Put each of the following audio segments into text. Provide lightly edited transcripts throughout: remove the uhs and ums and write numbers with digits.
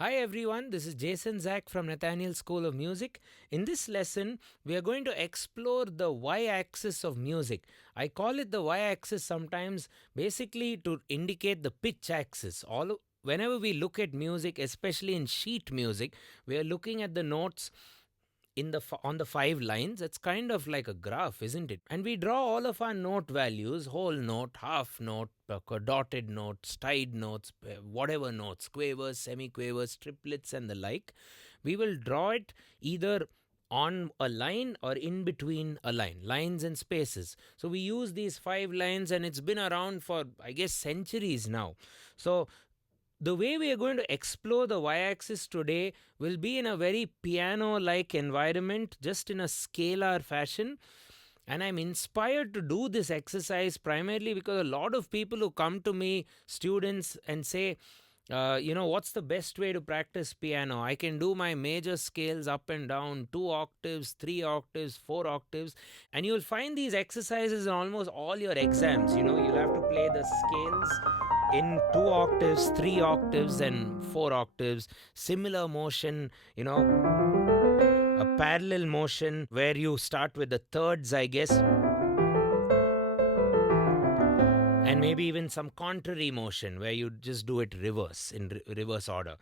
Hi everyone, this is Jason Zach from Nathaniel School of Music. In this lesson, we are going to explore the y axis of music. I call it the y axis sometimes basically to indicate the pitch axis. Whenever we look at music, especially in sheet music, we are looking at the notes on the five lines. It's kind of like a graph, isn't it? And we draw all of our note values: whole note, half note, dotted notes, tied notes, whatever notes, quavers, semiquavers, triplets, and the like. We will draw it either on a line or in between a line, lines and spaces. So we use these five lines, and it's been around for, I guess, centuries now. So the way we are going to explore the y axis today will be in a very piano like environment, just in a scalar fashion. And I'm inspired to do this exercise primarily because a lot of people who come to me, students, and say, what's the best way to practice piano? I can do my major scales up and down, 2 octaves, 3 octaves, 4 octaves. And you'll find these exercises in almost all your exams. You'll have to play the scales in 2 octaves, 3 octaves, and 4 octaves. Similar motion, a parallel motion where you start with the thirds, I guess, and maybe even some contrary motion where you just do it reverse, in reverse order.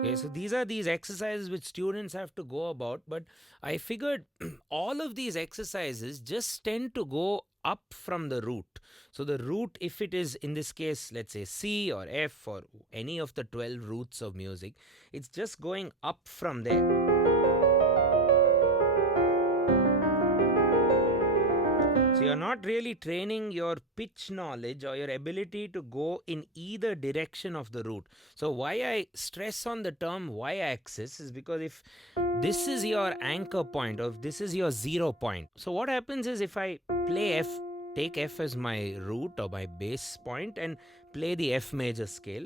Okay, so these are these exercises which students have to go about, but I figured all of these exercises just tend to go up from the root. So the root, if it is in this case, let's say C or F or any of the 12 roots of music, it's just going up from there. So you're not really training your pitch knowledge or your ability to go in either direction of the root. So why I stress on the term y-axis is because if this is your anchor point, or if this is your 0 point, so what happens is if I play F, take F as my root or my base point and play the F major scale,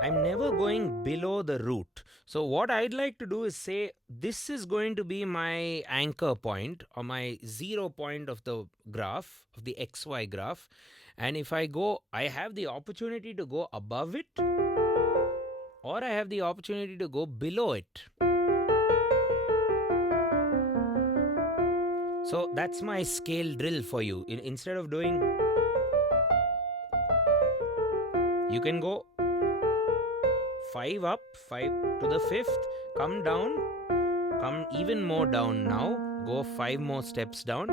I'm never going below the root. So what I'd like to do is say this is going to be my anchor point or my 0 point of the graph, of the XY graph. And if I have the opportunity to go above it, or I have the opportunity to go below it. So that's my scale drill for you. Instead of doing, you can go 5 up, 5 to the 5th, come down, come even more down now, go 5 more steps down,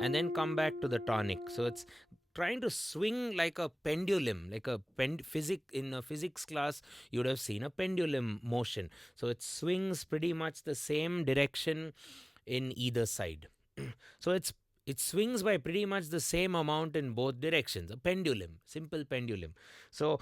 and then come back to the tonic. So it's trying to swing like a pendulum, like in a physics class you would have seen a pendulum motion. So it swings pretty much the same direction in either side. So it swings by pretty much the same amount in both directions. A pendulum, simple pendulum. So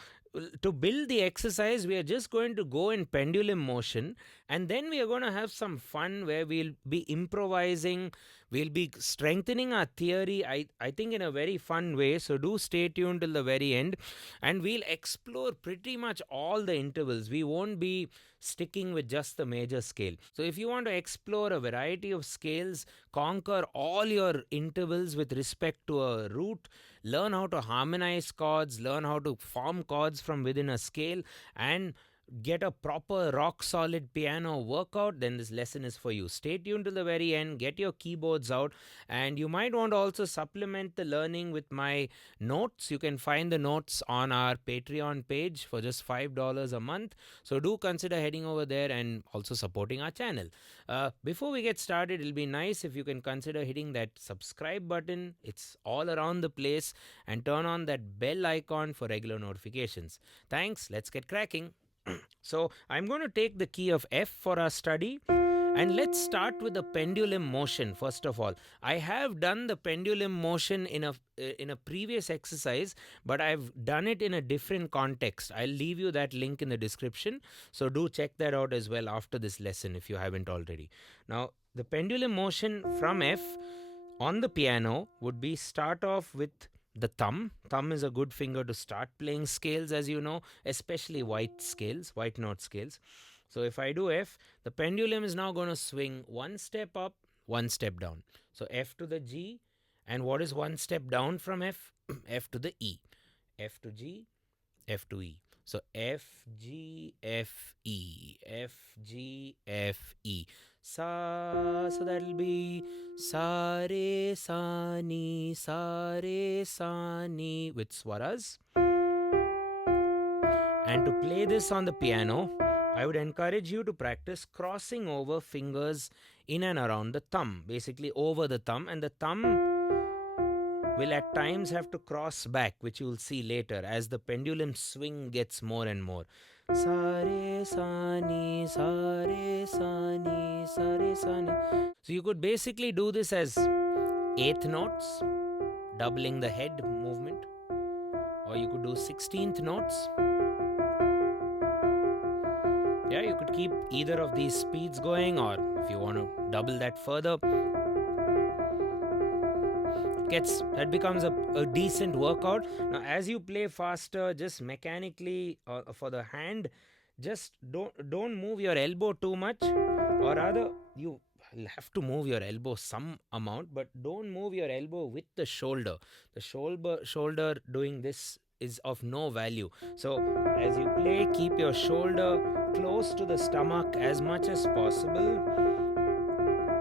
to build the exercise, we are just going to go in pendulum motion, and then we are going to have some fun where we'll be improvising. We'll be strengthening our theory, I think, in a very fun way. So do stay tuned till the very end, and we'll explore pretty much all the intervals. We won't be sticking with just the major scale. So if you want to explore a variety of scales, conquer all your intervals with respect to a root, learn how to harmonize chords, learn how to form chords from within a scale, and get a proper rock solid piano workout, then this lesson is for you. Stay tuned to the very end, get your keyboards out, and you might want to also supplement the learning with my notes. You can find the notes on our Patreon page for just $5 a month. So do consider heading over there and also supporting our channel. Before we get started, it'll be nice if you can consider hitting that subscribe button. It's all around the place, and turn on that bell icon for regular notifications. Thanks, let's get cracking. So I'm going to take the key of F for our study, and let's start with the pendulum motion. First of all, I have done the pendulum motion in a previous exercise, but I've done it in a different context. I'll leave you that link in the description, so do check that out as well after this lesson if you haven't already. Now, the pendulum motion from F on the piano would be start off with the thumb. Thumb is a good finger to start playing scales, as you know, especially white note scales. So if I do F, the pendulum is now going to swing one step up, one step down. So F to the G, And what is one step down from F? F to the E. F to G, F to E. So F, G, F, E. F, G, F, E. Sa, so that'll be sa, re, sa, ni, with swaras. And to play this on the piano, I would encourage you to practice crossing over fingers in and around the thumb, basically over the thumb, and the thumb will at times have to cross back, which you will see later as the pendulum swing gets more and more. Sa re sa ni, sa re sa ni, sa re sa ni. So you could basically do this as eighth notes, doubling the head movement, or you could do 16th notes. Yeah, you could keep either of these speeds going, or if you want to double that further, that becomes a decent workout. Now, as you play faster, just mechanically for the hand, just don't move your elbow too much, or rather, you have to move your elbow some amount, but don't move your elbow with the shoulder. The shoulder doing this is of no value. So as you play, keep your shoulder close to the stomach as much as possible.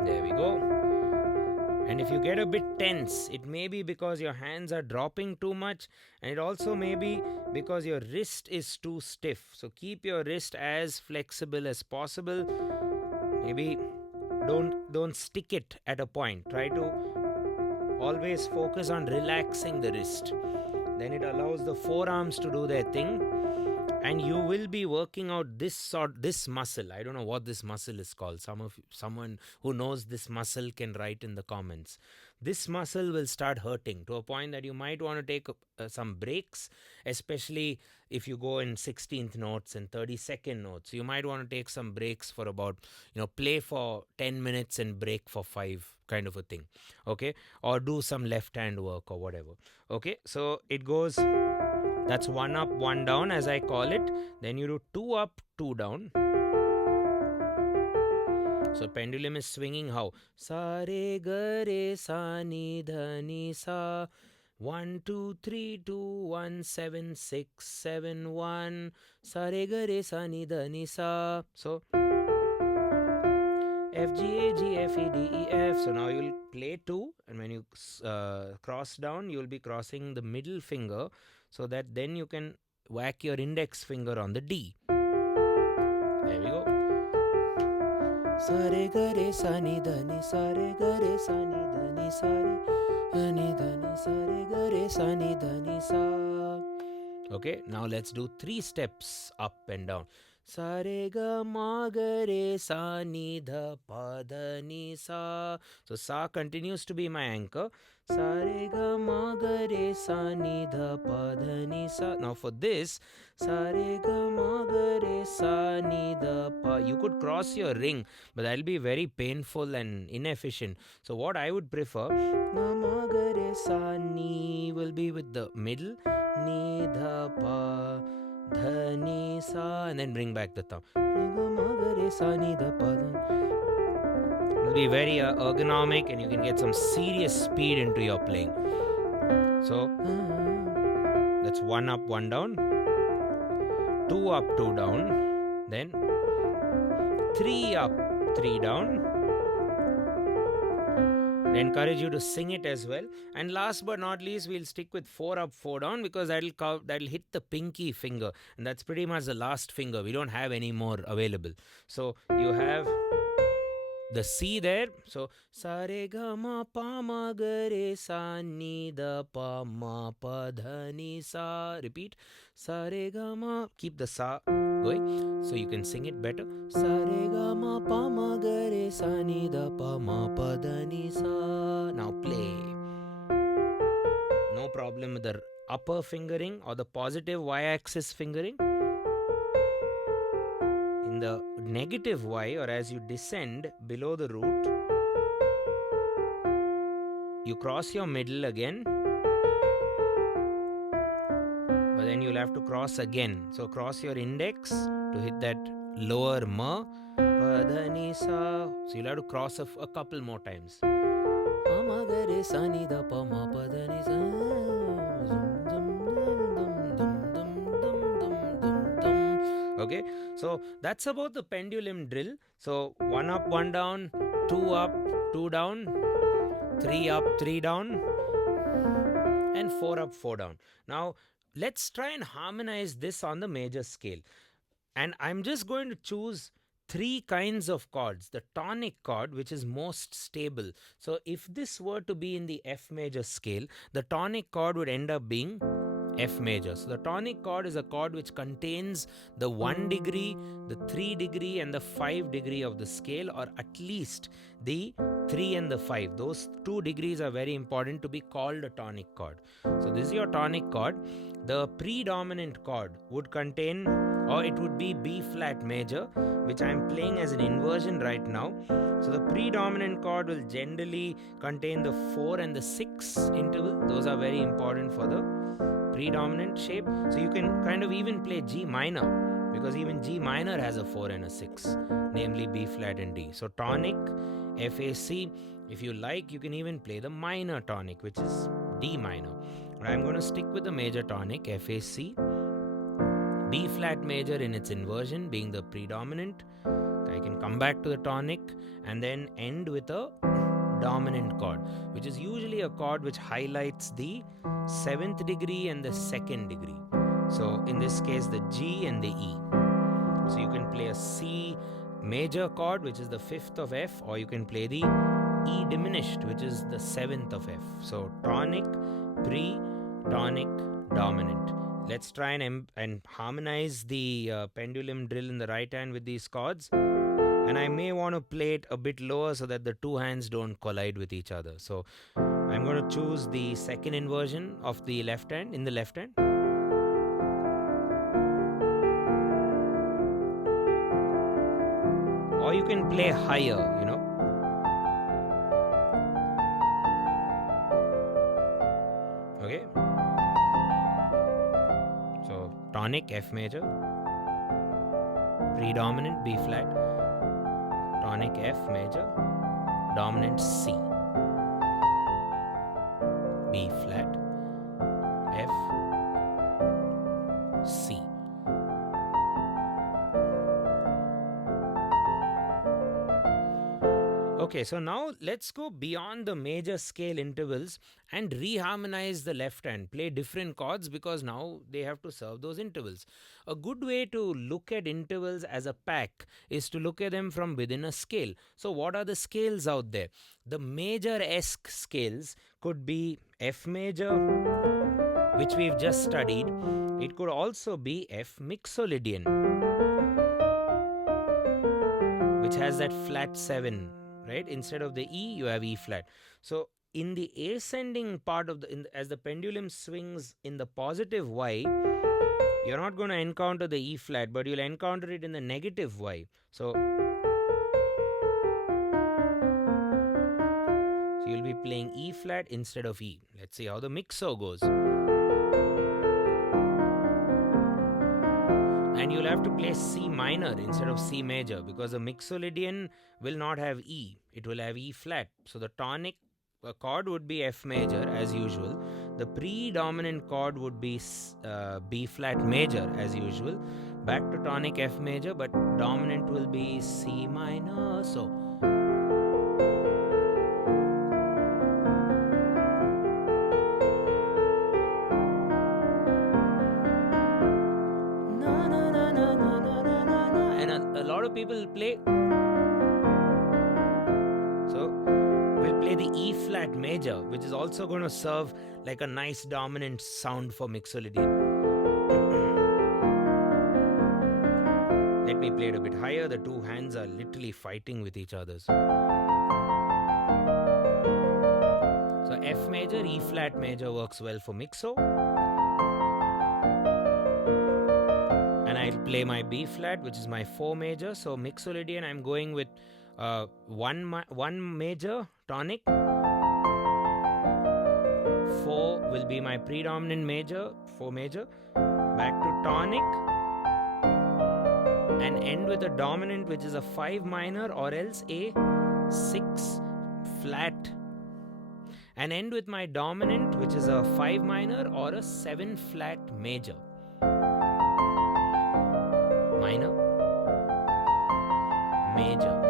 There we go. And if you get a bit tense, it may be because your hands are dropping too much, and it also may be because your wrist is too stiff. So keep your wrist as flexible as possible. Maybe don't stick it at a point. Try to always focus on relaxing the wrist. Then it allows the forearms to do their thing. And you will be working out this muscle. I don't know what this muscle is called. Someone who knows this muscle can write in the comments. This muscle will start hurting to a point that you might want to take some breaks, especially if you go in 16th notes and 32nd notes. You might want to take some breaks for about, play for 10 minutes and break for 5, kind of a thing. Okay? Or do some left hand work or whatever. Okay? So it goes... That's 1 up, 1 down as I call it. Then you do 2 up, 2 down. So pendulum is swinging how? Sa re ga re sa ni dha ni sa. 1 2 3 2 1 7 6 7 1. Sa re ga re sa ni dha ni sa. So F G A G F E D E F. So now you'll play 2, and when you cross down, you'll be crossing the middle finger, so that then you can whack your index finger on the D. There we go. Sa re ga re sa ni da ni sa re ga re sa ni da ni sa re ni da ni sa re ga re sa ni da ni sa. Okay, now let's do 3 steps up and down. Sa re ga ma ga re sa ni dha pa dha ni sa. So sa continues to be my anchor. Sa re ga ma ga re sa ni dha pa dha ni sa. Now for this, sa re ga ma ga re sa ni dha pa. You could cross your ring, but that'll be very painful and inefficient. So what I would prefer, ma ga re sa ni will be with the middle, ni dha pa dha ni sa, and then bring back the thumb. It'll be very ergonomic, and you can get some serious speed into your playing. So that's 1 up, 1 down, 2 up, 2 down, then 3 up, 3 down. I encourage you to sing it as well. And last but not least, we'll stick with 4 up, 4 down, because that'll hit the pinky finger, and that's pretty much the last finger. We don't have any more available. So you have the C there. So sa re ga ma pa ma ga re sa ni da pa ma pa dha ni sa. Repeat. Sa re ga ma. Keep the sa going so you can sing it better. Sa re ga ma pa ma ga re sa ni da pa ma pa dha ni sa. Now play. No problem with the upper fingering or the positive y-axis fingering. In the negative Y, or as you descend below the root, you cross your middle again, but then you'll have to cross again. So cross your index to hit that lower ma, pa dha ni sa. So you'll have to cross a couple more times. ma ga re sa ni da pa ma pa da ni sa okay, so that's about the pendulum drill. So 1 up 1 down, 2 up 2 down, 3 up 3 down, and 4 up 4 down. Now let's try and harmonize this on the major scale. And I'm just going to choose 3 kinds of chords. The tonic chord, which is most stable. So if this were to be in the F major scale, the tonic chord would end up being F major. So the tonic chord is a chord which contains the 1 degree, the 3 degree and the 5 degree of the scale, or at least the 3 and the 5. Those 2 degrees are very important to be called a tonic chord. So this is your tonic chord. The predominant chord would contain, or it would be B flat major, which I am playing as an inversion right now. So the predominant chord will generally contain the 4 and the 6 interval. Those are very important for the predominant shape. So you can kind of even play G minor, because even G minor has a 4 and a 6, namely B flat and D. So tonic, FAC. If you like, you can even play the minor tonic, which is D minor. But I'm going to stick with the major tonic, FAC. B flat major in its inversion being the predominant. I can come back to the tonic and then end with a dominant chord, which is usually a chord which highlights the 7th degree and the 2nd degree. So in this case, the G and the E. So you can play a C major chord, which is the 5th of F, or you can play the E diminished, which is the 7th of F. So tonic, pre, tonic, dominant. Let's try and harmonize the pendulum drill in the right hand with these chords. And I may want to play it a bit lower so that the 2 hands don't collide with each other. So I'm going to choose the 2nd inversion of the left hand in the left hand. Or you can play higher, you know. Okay. So tonic, F major. Predominant, B flat. Tonic, F major. Dominant, C. B flat. F. C. Okay, so now let's go beyond the major scale intervals and reharmonize the left hand. Play different chords because now they have to serve those intervals. A good way to look at intervals as a pack is to look at them from within a scale. So what are the scales out there? The major-esque scales could be F major, which we've just studied. It could also be F Mixolydian, which has that flat 7. Right? Instead of the E, you have E flat. So in the ascending part of as the pendulum swings in the positive Y, you're not going to encounter the E flat, but you'll encounter it in the negative Y. So you'll be playing E flat instead of E. Let's see how the mixo goes. And you'll have to play C minor instead of C major, because the Mixolydian will not have E. It will have E flat. So the tonic chord would be F major as usual. The predominant chord would be B flat major as usual. Back to tonic F major, but dominant will be C minor. So people play. So we'll play the E flat major, which is also going to serve like a nice dominant sound for Mixolydian. Let me play it a bit higher. The 2 hands are literally fighting with each other. So F major, E flat major works well for mixo. I'll play my B flat, which is my 4 major. So Mixolydian, I'm going with 1 major tonic. 4 will be my predominant major, 4 major. Back to tonic. And end with a dominant, which is a 5 minor, or else a 6 flat and end with my dominant, which is a 5 minor or a 7 flat major. Minor, major.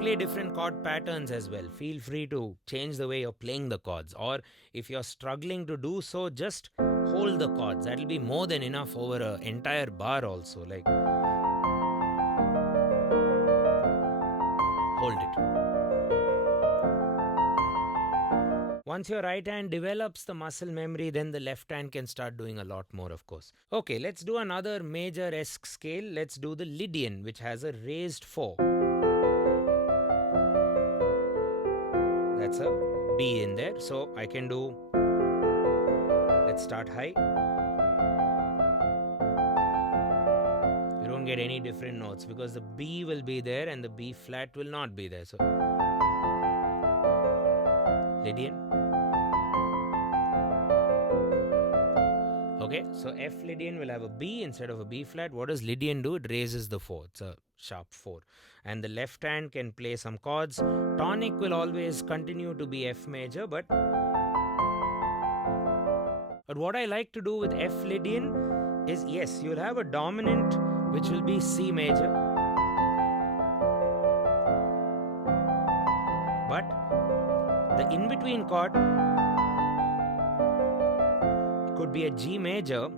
Play different chord patterns as well. Feel free to change the way you're playing the chords, or if you're struggling to do so, just hold the chords. That'll be more than enough over an entire bar also. Like, hold it. Once your right hand develops the muscle memory, then the left hand can start doing a lot more, of course. Okay, let's do another major-esque scale. Let's do the Lydian, which has a raised 4. That's a B in there. So I can do, let's start high. You don't get any different notes because the B will be there and the B flat will not be there. So Lydian. Okay, so F Lydian will have a B instead of a B flat. What does Lydian do? It raises the 4. It's a sharp 4. And the left hand can play some chords. Tonic will always continue to be F major, but what I like to do with F Lydian is, yes, you'll have a dominant which will be C major, but the in-between chord could be a G major.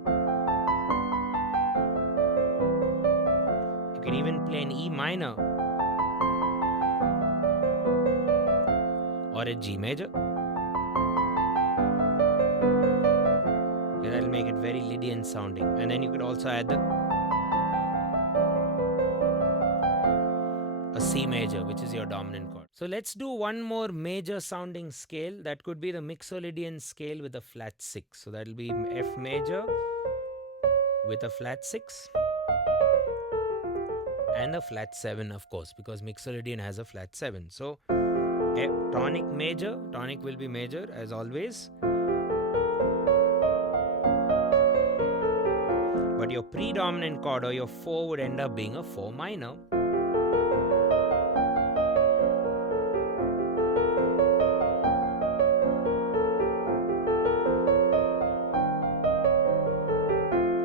You can even play an E minor or a G major. Yeah, that'll make it very Lydian sounding. And then you could also add a C major, which is your dominant chord. So let's do one more major sounding scale. That could be the Mixolydian scale with a flat 6. So that'll be F major with a flat 6 and a flat 7, of course, because Mixolydian has a flat 7. So F, tonic major, tonic will be major as always. But your predominant chord or your 4 would end up being a 4 minor.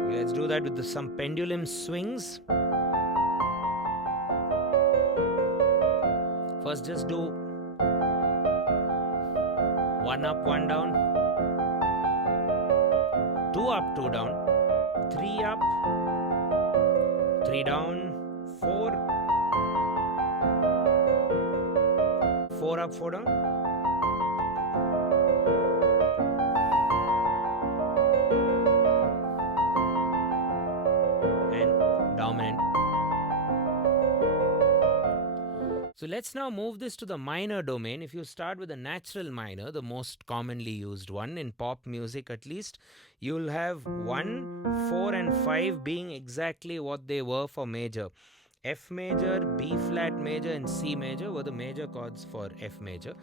Let's do that with some pendulum swings. First, just do 1 up, 1 down, 2 up, 2 down, 3 up, 3 down, 4, 4 up, 4 down, and dominant. So let's now move this to the minor domain. If you start with a natural minor, the most commonly used one in pop music at least, you'll have 1, 4 and 5 being exactly what they were for major. F major, B flat major and C major were the major chords for F major.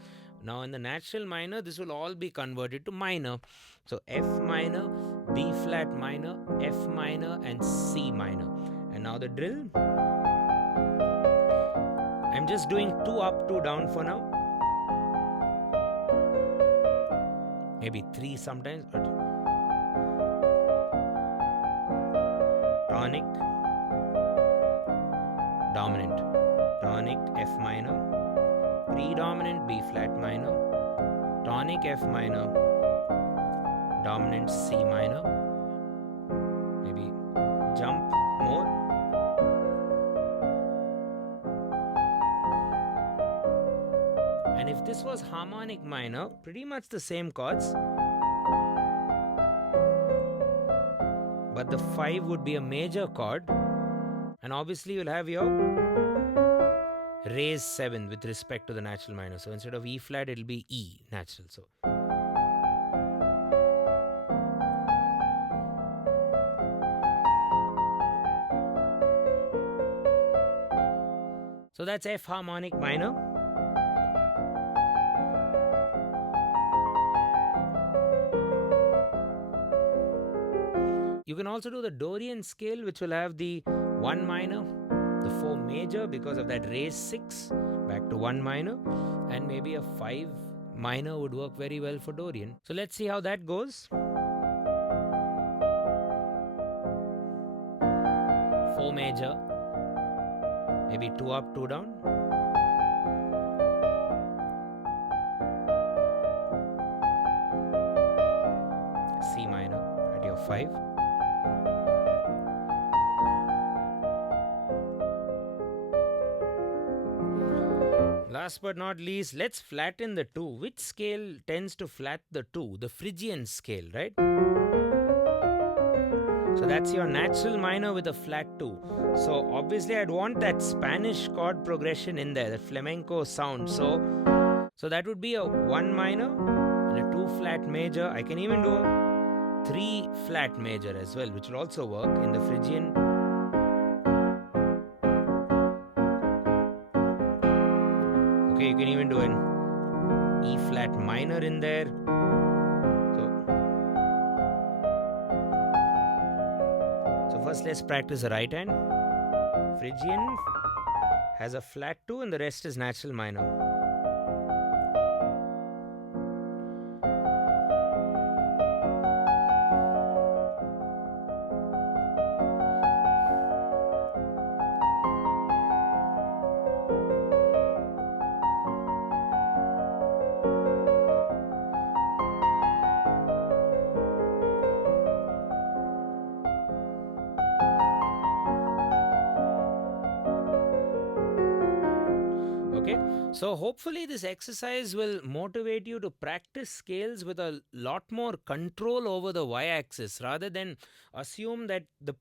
Now in the natural minor, this will all be converted to minor. So F minor, B flat minor, F minor and C minor. And now the drill. I'm just doing 2 up, 2 down for now. Maybe 3 sometimes. But tonic, dominant, tonic F minor, predominant B flat minor, tonic F minor, dominant C minor, maybe jump more. And if this was harmonic minor, pretty much the same chords, but the 5 would be a major chord, and obviously you'll have your raise 7 with respect to the natural minor. So instead of E flat, it'll be E natural. So that's F harmonic minor. You can also do the Dorian scale, which will have the 1 minor, the 4 major because of that raised 6, back to 1 minor, and maybe a 5 minor would work very well for Dorian. So let's see how that goes. 4 major, maybe 2 up, 2 down. C minor at your 5. Last but not least, let's flatten the 2. Which scale tends to flat the 2? The Phrygian scale, right? So that's your natural minor with a flat 2. So obviously I'd want that Spanish chord progression in there, that flamenco sound. So that would be a 1 minor and a 2 flat major. I can even do a 3 flat major as well, which will also work in the Phrygian. Okay, you can even do an E flat minor in there. So first let's practice the right hand. Phrygian has a flat 2 and the rest is natural minor. So hopefully this exercise will motivate you to practice scales with a lot more control over the y-axis rather than assume that the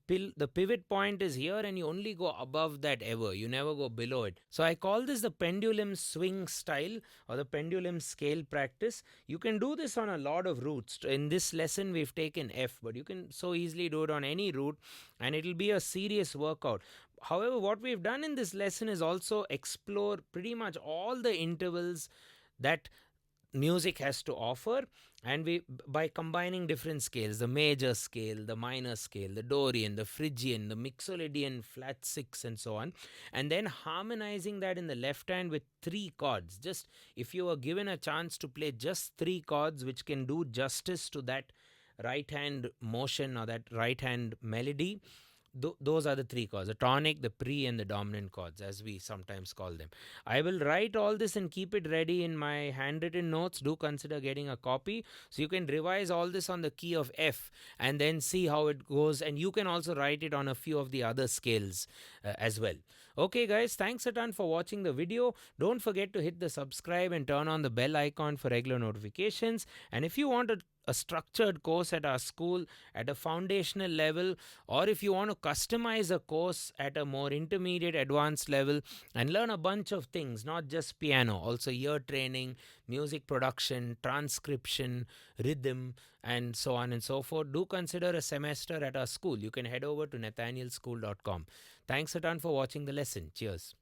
pivot point is here and you only go above that ever. You never go below it. So I call this the pendulum swing style or the pendulum scale practice. You can do this on a lot of roots. In this lesson we've taken F, but you can so easily do it on any root and it'll be a serious workout. However, what we've done in this lesson is also explore pretty much all the intervals that music has to offer, and by combining different scales, the major scale, the minor scale, the Dorian, the Phrygian, the Mixolydian flat 6 and so on, and then harmonizing that in the left hand with 3 chords. Just if you were given a chance to play just 3 chords which can do justice to that right hand motion or that right hand melody, those are the 3 chords, the tonic, the pre and the dominant chords as we sometimes call them. I will write all this and keep it ready in my handwritten notes. Do consider getting a copy so you can revise all this on the key of F and then see how it goes, and you can also write it on a few of the other scales as well. Okay guys, thanks a ton for watching the video. Don't forget to hit the subscribe and turn on the bell icon for regular notifications. And if you want a structured course at our school at a foundational level, or if you want to customize a course at a more intermediate advanced level and learn a bunch of things, not just piano, also ear training, music production, transcription, rhythm, and so on and so forth, do consider a semester at our school. You can head over to nathanielschool.com. Thanks a ton for watching the lesson. Cheers.